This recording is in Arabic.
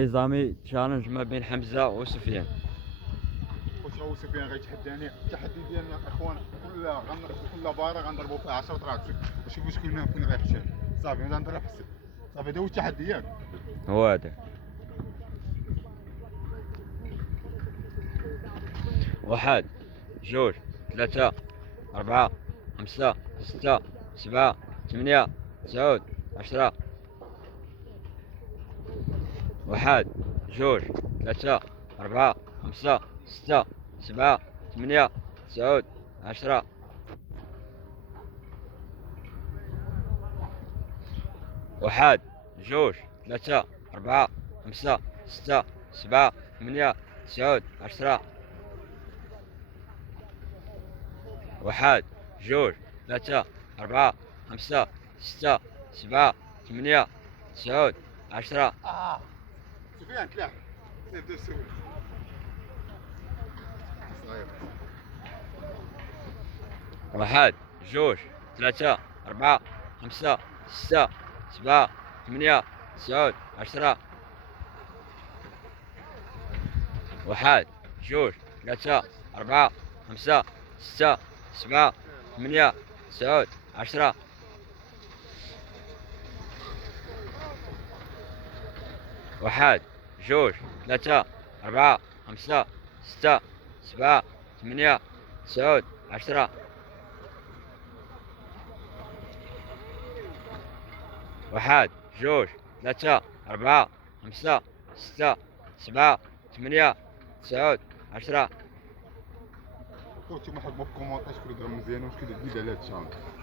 نظامي تشالنج ما بين حمزة وسفيان. واش هو سفيان غيتحداني التحدي ديالنا اخوان كل بارة غنضربو فيها 10 طراكسي وشوفوا فين غيفشل. صافي غنضرب حسب صافي هذا هو التحدي ياك. هو هذا. واحد، جوج، ثلاثة، أربعة، خمسة، ستة، سبعة، ثمانية، تسعود، 10. واحد، جوج، ثلاثة، أربعة، خمسة، ستة، سبعة، ثمانية، تسعود، 10. واحد، جوج، ثلاثة، أربعة، خمسة، ستة، سبعة، ثمانية، تسعود، 10. واحد، جوج، ثلاثة، أربعة، خمسة، ستة، سبعة، ثمانية، تسعود، 10. سفيان تلاح نبدا السؤال صغير. واحد، جوج، ثلاثة، أربعة، خمسة، ستة، سبعة، ثمانية، تسعود، 10. واحد، جوج، ثلاثة، أربعة، خمسة، ستة، سبعة، ثمانية، تسعود، 10. واحد، جوج، ثلاثة، أربعة، خمسة، ستة، سبعة، ثمانية، تسعود، 10. واحد، جوج، ثلاثة، أربعة، خمسة، ستة، سبعة، ثمانية، تسعود، 10. نتوما حطوا في الكومونتات شكون اللي ضرب مزيان وشكون اللي جديد على هاد الشهر.